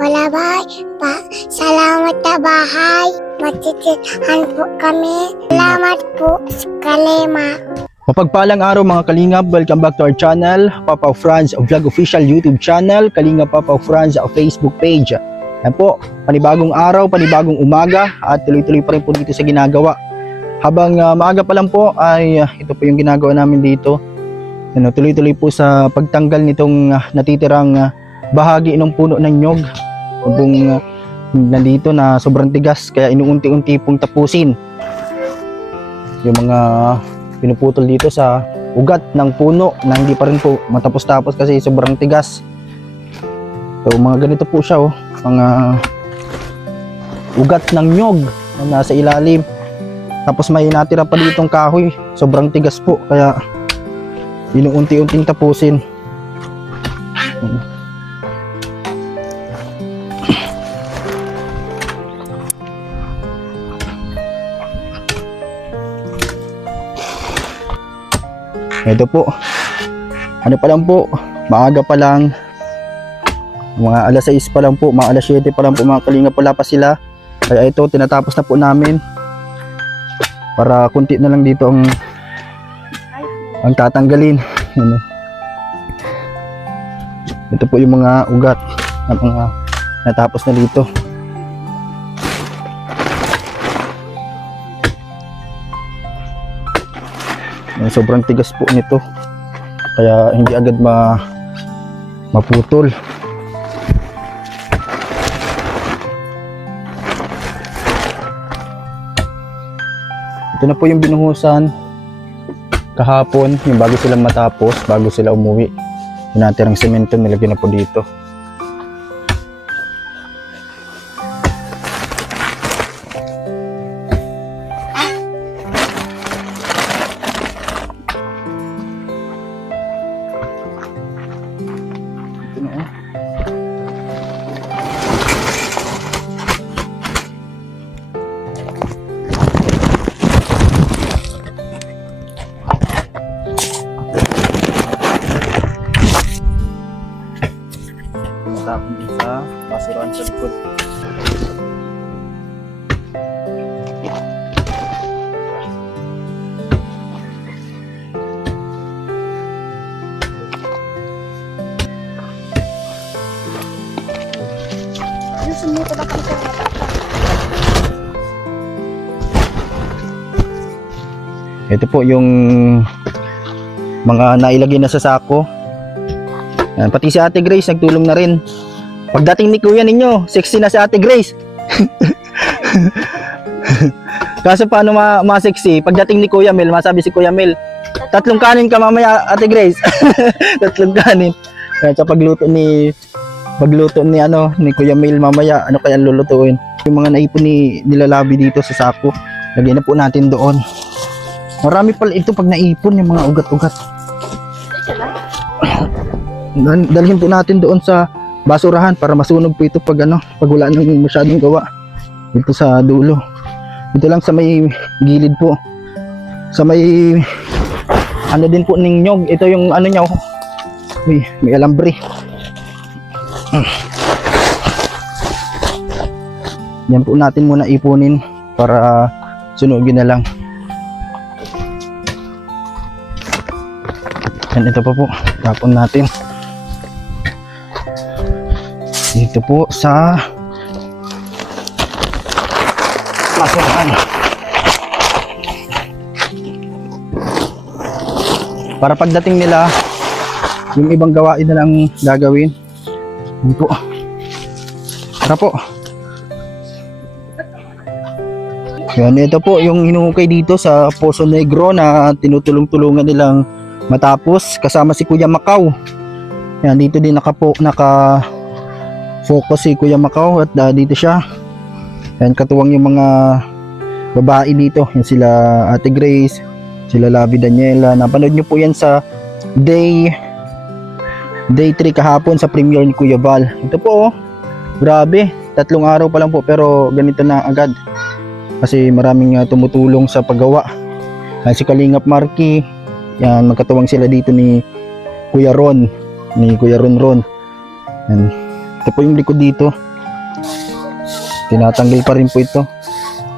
Wala bahay pa. Salamat na bahay. Matitirahan po kami. Salamat po sa Kalema. Mapagpalang araw mga Kalingap, welcome back to our channel, Papa Franz Vlog Official YouTube channel, Kalingap Papa Franz Facebook page. Yan po, panibagong araw, panibagong umaga at tuloy-tuloy pa rin po dito sa ginagawa. Habang maaga pa lang po ay ito po yung ginagawa namin dito. Tuloy-tuloy po sa pagtanggal nitong natitirang bahagi ng puno ng nyog. Kung nandito na sobrang tigas kaya inuunti-unti pong tapusin yung mga pinuputol dito sa ugat ng puno na hindi pa rin po matapos-tapos kasi sobrang tigas. So mga ganito po siya, oh, mga ugat ng nyog na nasa ilalim. Tapos may natira pa ditong kahoy, sobrang tigas po kaya inuunti-unting tapusin. Ito po, ano pa lang po, maaga pa lang, mga alas 6 pa lang po, mga alas 7 pa lang po mga Kalingap, wala pa sila. Kaya ito, tinatapos na po namin para kunti na lang dito ang tatanggalin. Ito po yung mga ugat na mga natapos na dito. Sobrang tigas po nito kaya hindi agad maputol. Ito na po yung binuhusan kahapon, yung bago sila matapos, bago sila umuwi. Yung natirang semento nilagyan na po dito. Tapon din sa basurahan sa likod. Ito po yung mga nailagay na sa sako. Pati si Ate Grace nagtulong na rin. Pagdating ni Kuya ninyo, sexy na si Ate Grace. Kaso paano ma-sexy? Pagdating ni Kuya Mel, masabi si Kuya Mel, 3 kanin ka mamaya, Ate Grace. 3 kanin. Kaya pagluto ni Kuya Mel mamaya, ano kaya lulutuin? Yung mga naipon nila Labi dito sa sako, lagyan na po natin doon. Marami pala ito pag naipon yung mga ugat-ugat. Dalhin po natin doon sa basurahan para masunog po ito pag wala nang masyadong gawa dito sa dulo. Ito lang sa may gilid po, sa may din po ng nyog. Ito yung niya, oh. May alambre. Yan po natin muna ipunin para sunugin na lang. Yan, ito pa po, tapon natin dito po sa basurahan para pagdating nila yung ibang gawain na lang gagawin. Yan po, tara po. Yan, ito po yung hinuhukay dito sa Poso Negro na tinutulong-tulungan nilang matapos kasama si Kuya Macau. Yan, dito din naka-focus si Kuya Macau at dito siya. Yan, katuwang yung mga babae dito. Yan sila Ate Grace, sila Labi Daniela. Napanood nyo po yan sa day 3 kahapon sa premiere ni Kuya Val. Ito po, oh, grabe, 3 araw pa lang po pero ganito na agad kasi maraming tumutulong sa paggawa. Yan, si Kalingap Marky. Yan, magkatuwang sila dito ni Kuya Ron, Yan. Ito po yung likod dito. tinatanggal pa rin po ito.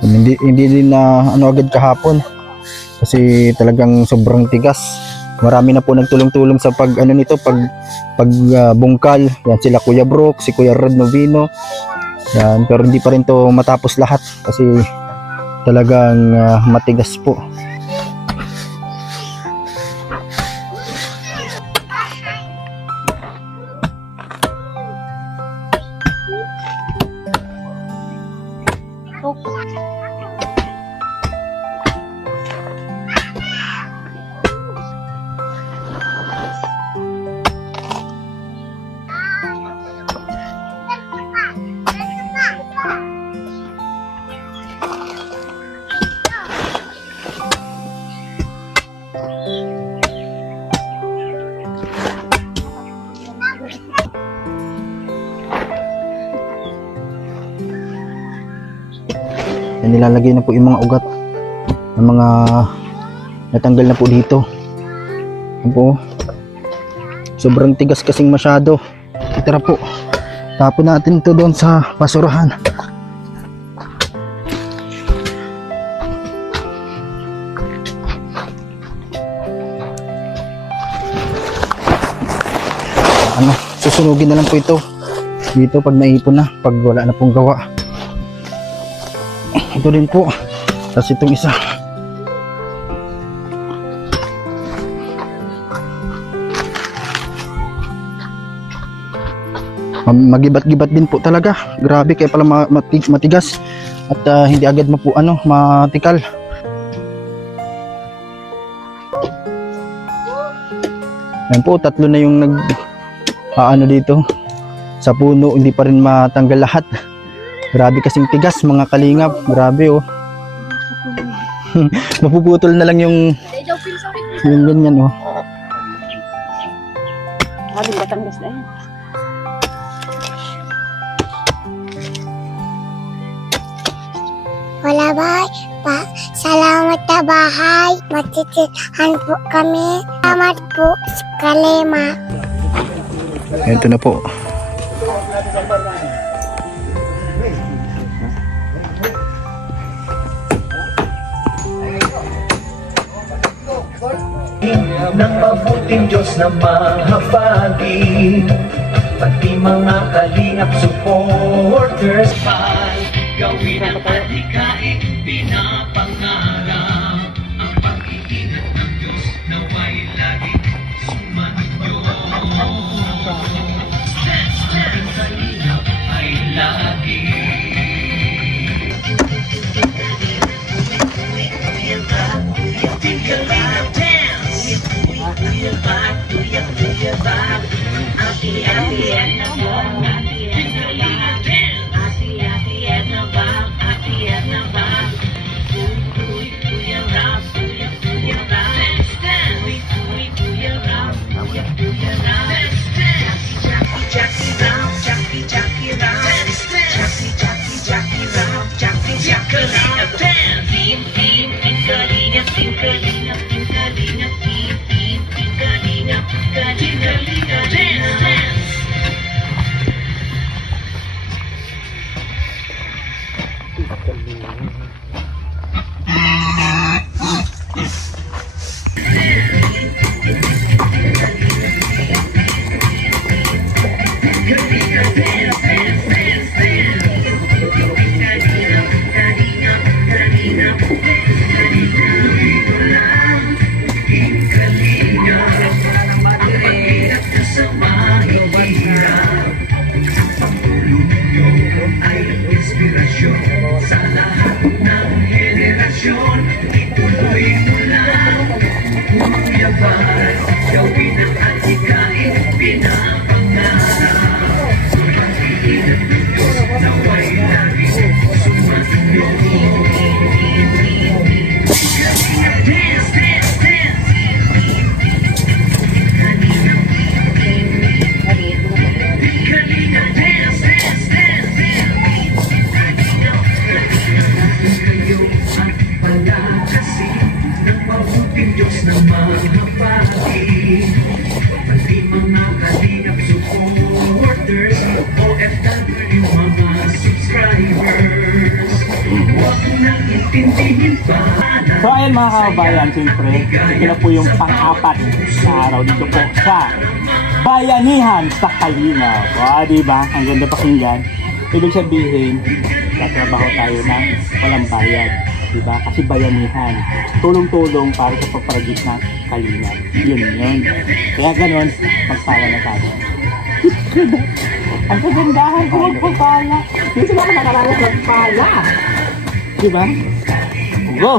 Hindi din na ano agad kahapon kasi talagang sobrang tigas. Marami na po nagtulong-tulong sa pag ano nito, pag bungkal. Yan sila Kuya Brook, si Kuya Red Novino. Yan, pero hindi pa rin to matapos lahat kasi talagang matigas po. Yan, nilalagay na po yung mga ugat ng mga natanggal na po dito. Yan po, sobrang tigas kasing masyado. Tara po, tapon natin ito doon sa basurahan. Ano, susunugin na lang po ito dito pag naipon na, pag wala na pong gawa. Ito din po, tapos itong isa. Magibat-gibat din po talaga. Grabe, kaya pala matigas at hindi agad matikal. Yan po, tatlo na yung dito sa puno, hindi pa rin matanggal lahat. Grabe kasing tigas mga kalingap. Grabe oh. Mapuputol na lang yung ganyan oh. Sabi Batangas na yan. Wala ba? Salamat sa bahay. Matitihan po kami. Salamat po sa kalema. Ito na po. Ng mabuting Diyos na mahabagin, pati mga kalingap supporters pa, gawin ang adhikain, pinapangarap ang pag-iingat ng Diyos na may lagi sumainyo. Ating kalingap ay lagi. So ayun mga kababayan, siyempre, ito na po yung pang-apat na araw dito po sa Bayanihan sa Kalingap. Diba? Ang ganda pakinggan. Ibig sabihin, tatrabaho tayo na walang bayad. Diba? Kasi bayanihan. Tulong-tulong para sa pagparagis ng Kalingap. Yun. Kaya ganon, magpala na tayo. Ang kagandahan ko magpapala. Dito ba ako nakarala magpala? Diba? Go!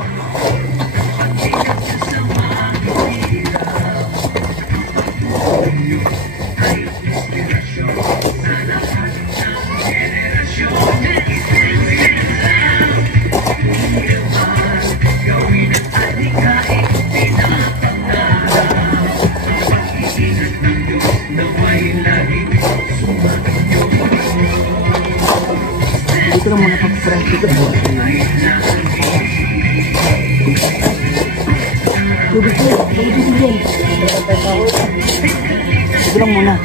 Dito lang mga pag-friend dito. Dito lang muna.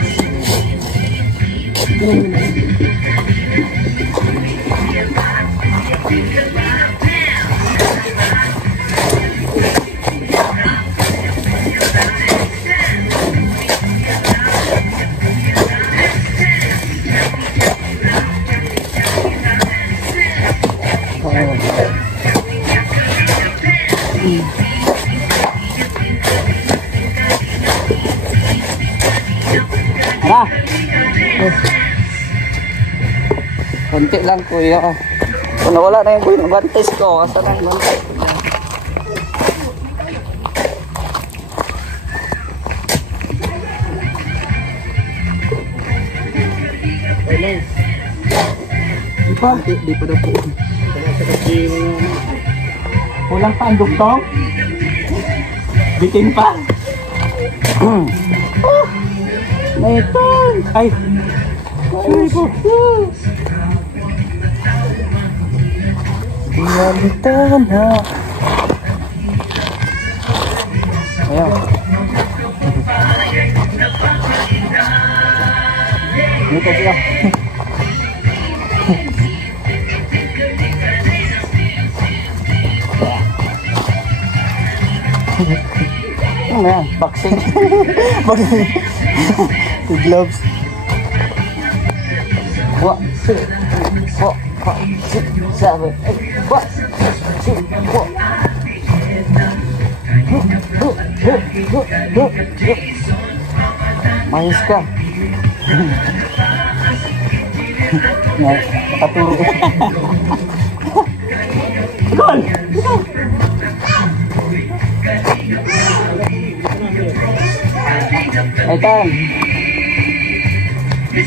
Tara! Kunti lang kuya. Kung nawala na yung kuya, bantis ko. Asa na yung bantis ko? Di pa daw po. Kulang pa ang duktong? Bitin pa? Nathan! Ay! Sorry po. Nathan ha! Ayan. Dito siya. Ano yan? Boxing? Boxing? The gloves. 1, 2, 4, 5, 6, 7, 8, 1, 2, 4. Mais ka. Nakaturo. Gol! Ethan.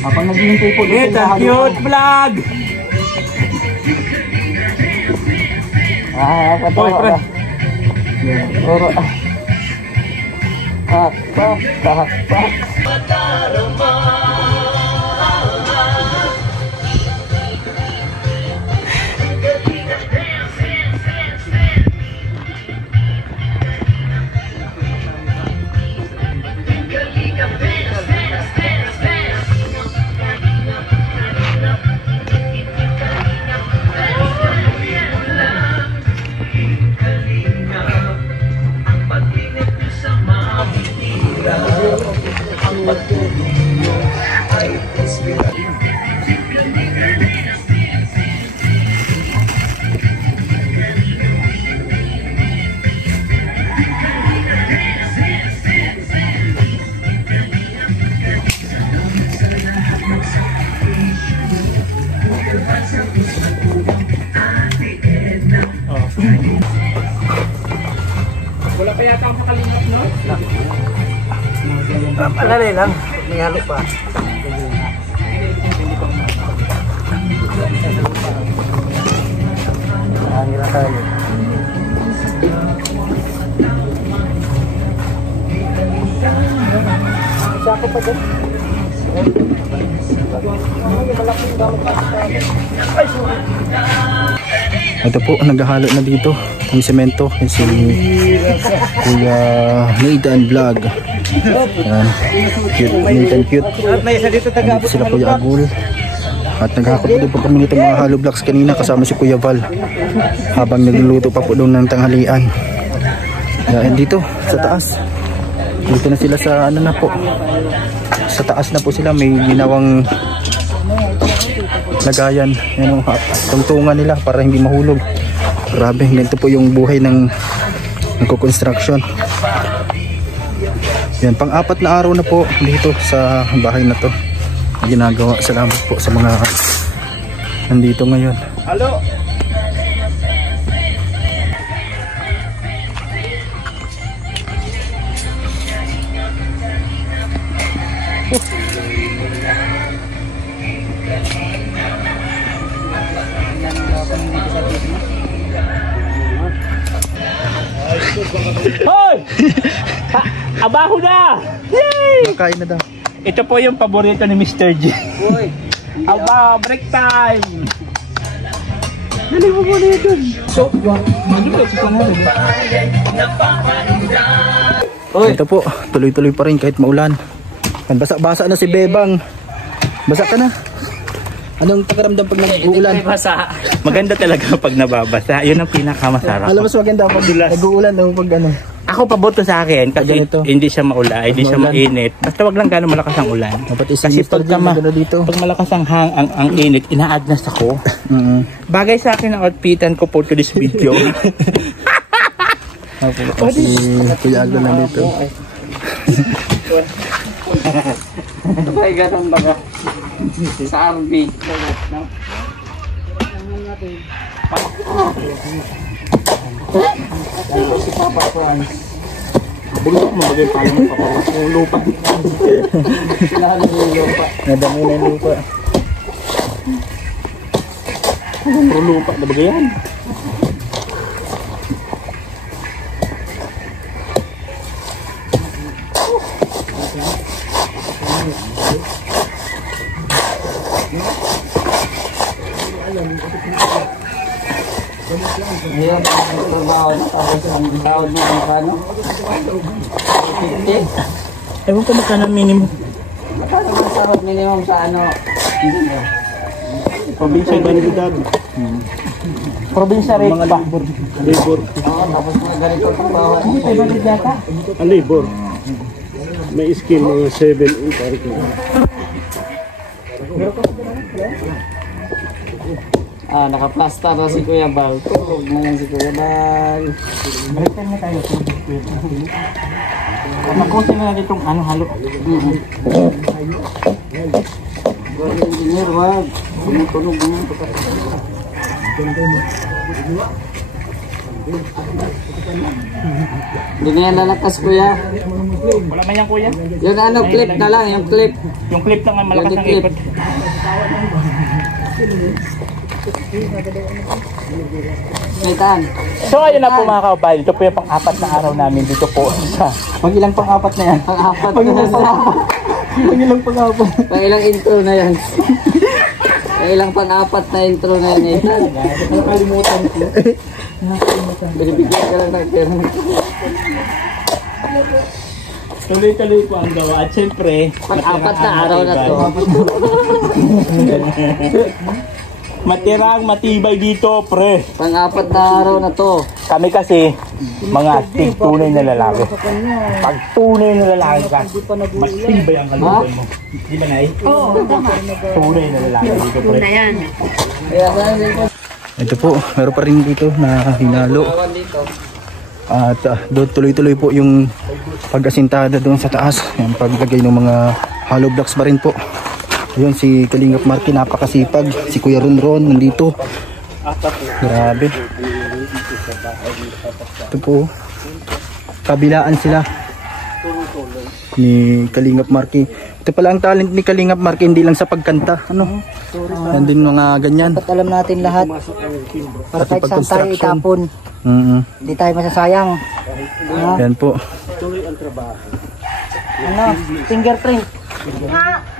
Habang naghihintay po dito sa cute vlog. Paturo. Paturo. Pak. Wala pa yata ang Kalingap, no? Alala lang. May halo pa. Hangin na tayo. Sako pa dyan. Ito po, naghahalo na dito ang semento. Yung si Kuya Nathan Vlog. Ayan. Cute, Nathan cute. Dito sila Kuya Agul. At naghakot din po kami nitong mga hollow blocks kanina kasama si Kuya Val habang nagluluto pa po doon ng tanghalian. Yan dito sa taas. Dito na sila sa ano na po. Sa taas na po sila, may ginawang lagayan. Yan ang tungtungan nila para hindi mahulog. Grabe, ganito po yung buhay ng nagko-construction. Yan, pang-apat na araw na po dito sa bahay na to ginagawa. Salamat po sa mga nandito ngayon. Halo. Hoy! Abaho na! Yay! Makain na daw. Ito po yung paborito ni Mr. J. Uy! Aba, break time! Dali mo muna yun dun. So, Ito po, tuloy-tuloy pa rin kahit maulan. Basa-basa na si Bebang. Basa ka na. Anong pakiramdam pag nag-uulan? Basa. Maganda talaga pag nababasa. Yun ang pinakamasarap. Alam mo, mas maganda pag nag-uulan o pag ano. Ako paboto sa akin kasi Ganito. hindi siya maula, hindi siya mainit. Basta wag lang gano'ng malakas ang ulan. Dapat Kasi dito. pag malakas ang ang init, ina-adnas ako. Bagay sa akin ang outfitan ko for today's video. Kasi Kuya Aldo lang dito. Ay, ganun ba ka? Sa RV. Bulok mo bagay pa lang ang lupa. Nadami na yung lupa. Puro lupa na bagay yan. Ngayon, ang trabaho na tapos ang tawad mo ang kano? 50? Ewan ko magkano ang minimum. Magkano ang sahod minimum sa ano? Engineer? Probinsya Banidad. Probinsya rate pa. Labor. Oo, tapos mga ganito ang bawat. Ang labor. May skill mga 7 pare ko. Nakaplasta na si Kuya Bal. Tulog na yan si Kuya Bal. Balikan na tayo. Nakusin na natin itong ano halo. Engineer, wag. Tunog naman. Hindi na yan lalakas, Kuya. Wala man yan kuya. Yung ano, clip na lang, yung clip. Yung clip lang ang malakas Yung ng clip. ikot. Kitaan. So ngayon na po mga kababayan, ito po yung pang-apat na araw namin dito po sa... Pag ilang pang-apat na yan? Pang-apat Pag na ilang yan. pang-apat? Pag ilang pang-apat? Pang-ilang intro na yan. Pang-ilang pang-apat na intro na yan. Nakalimutan ko. Binibigyan ka lang ng pera. Tuloy-tuloy po ang gawa at syempre... Pang-apat na araw na to. Matirang matibay dito, pre. Pang-apat na araw na to. Kami kasi, mga tunay na lalaki. Pag tunay na lalaki ka, matibay ang kalooban mo. Di ba, Nay? Oo, tunay na lalaki dito, pre. Kaya ba dito? Ito po, meron pa rin dito na hinalo. Dito. At doon tuloy-tuloy po yung pag-asintada doon sa taas. Yung paglagay ng mga hollow blocks pa rin po. Ayun, si Kalingap Marky, napakasipag. Si Kuya Ronron nandito. Grabe. Ito po. Kabilaan sila ni Kalingap Marky. Ito pala ang talent ni Kalingap Marky, hindi lang sa pagkanta. Ano? Nandun mga ganyan. Dapat alam natin lahat para Pati kahit saan tayo pag-construction. itapon, hindi tayo masasayang. Yan po. Ano, fingerprint.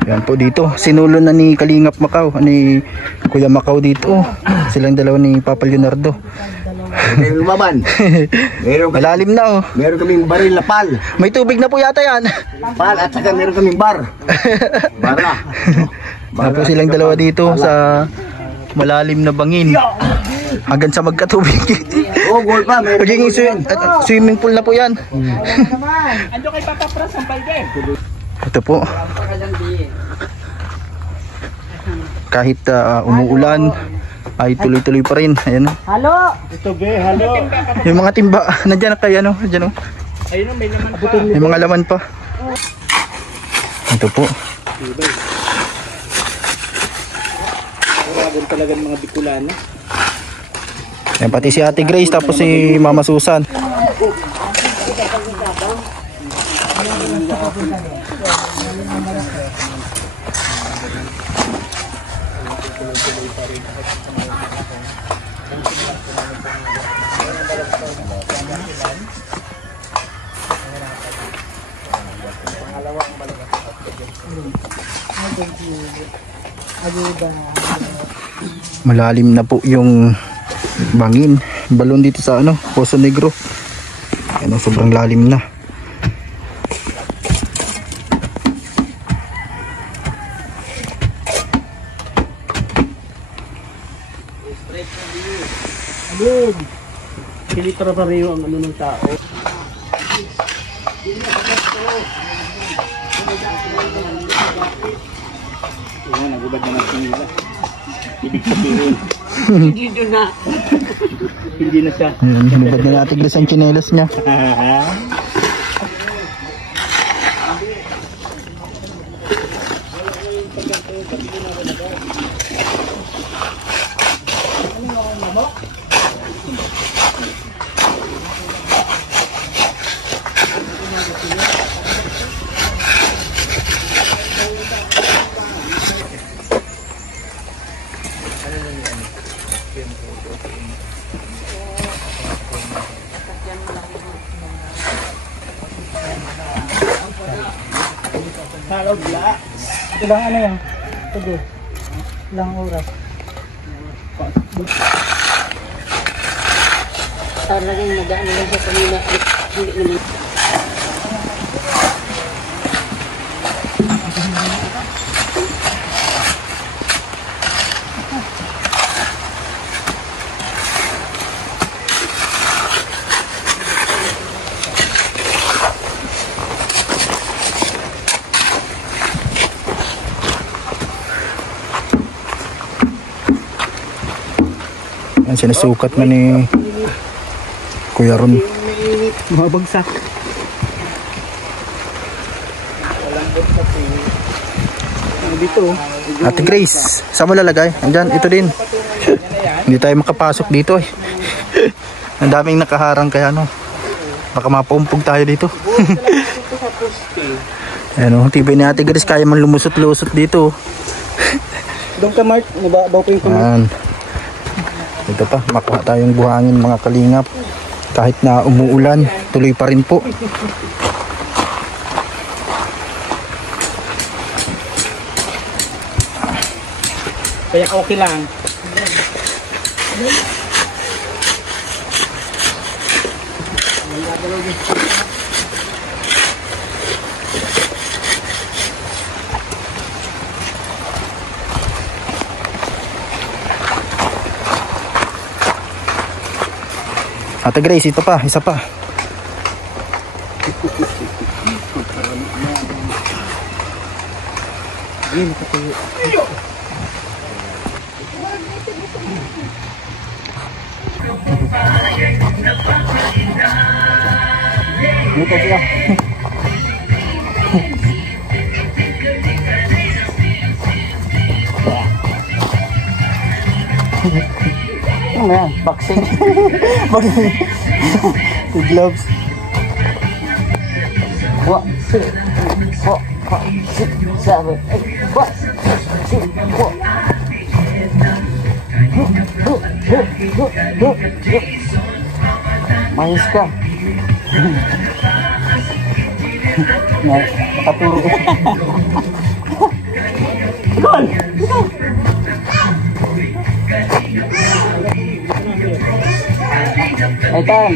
Yan po dito. Sinulo na ni Kalingap Macau, ni Kuya Macau dito. Silang dalawa ni Papa Leonardo. Meron lumaban. Malalim na oh. Meron kaming baril na pal. May tubig na po yata yan. Pal at saka meron kaming bar. Bar na. Tapos silang dalawa dito sa malalim na bangin. Hanggang sa magkatubig. Oh, goal pa. Magiging swimming pool na po yan. Ando kay Papa Pras ang balde. Ito po. Kahit umuulan ay tuloy-tuloy pa rin. Ayan. Halo! Ito be, halo. Yung mga timba, nandiyan na kayo, ano? Nandiyan, oh. Ayun, may laman pa. May mga laman pa. Ito po. Grabe talaga ng mga Bicolano. Ayan, pati si Ate Grace tapos si Mama Susan. Malalim na po yung bangin, balon dito sa ano, Poso Negro. Ano, sobrang lalim na. Alin. Kilitra pa rin ang ano ng tao. Ayun, nagubad na natin nila. Ibig sabihin. Hindi na siya. Ayan, hinubad na natin Grace ang tsinelas niya. Ito lang ano yan? Ito lang oras. Talagang nag-ano lang sa kanina. Hindi naman. Ayan, sinusukat na ni Kuya Ron. Mabagsak. Dito. Ate Grace, saan mo lalagay? Andyan, ito din. Hindi tayo makapasok dito eh. Ang daming nakaharang kaya ano. Baka mapaumpog tayo dito. Ayan o, tibay ni Ate Grace, kaya man lumusot-lusot dito. Doon ka Mark, nababaw ko yung kamay. Ayan. Ito pa, makuha tayong buhangin mga kalingap. Kahit na umuulan, tuloy pa rin po. Kaya okay lang. Ate Grace, ito pa, isa pa. Dito siya. Ano yan? Boxing. Boxing. The gloves. What? What? 6, 7, 8. What? 6, 4. Mayos ka. Nakaturo ka. Gol! Ay, tan.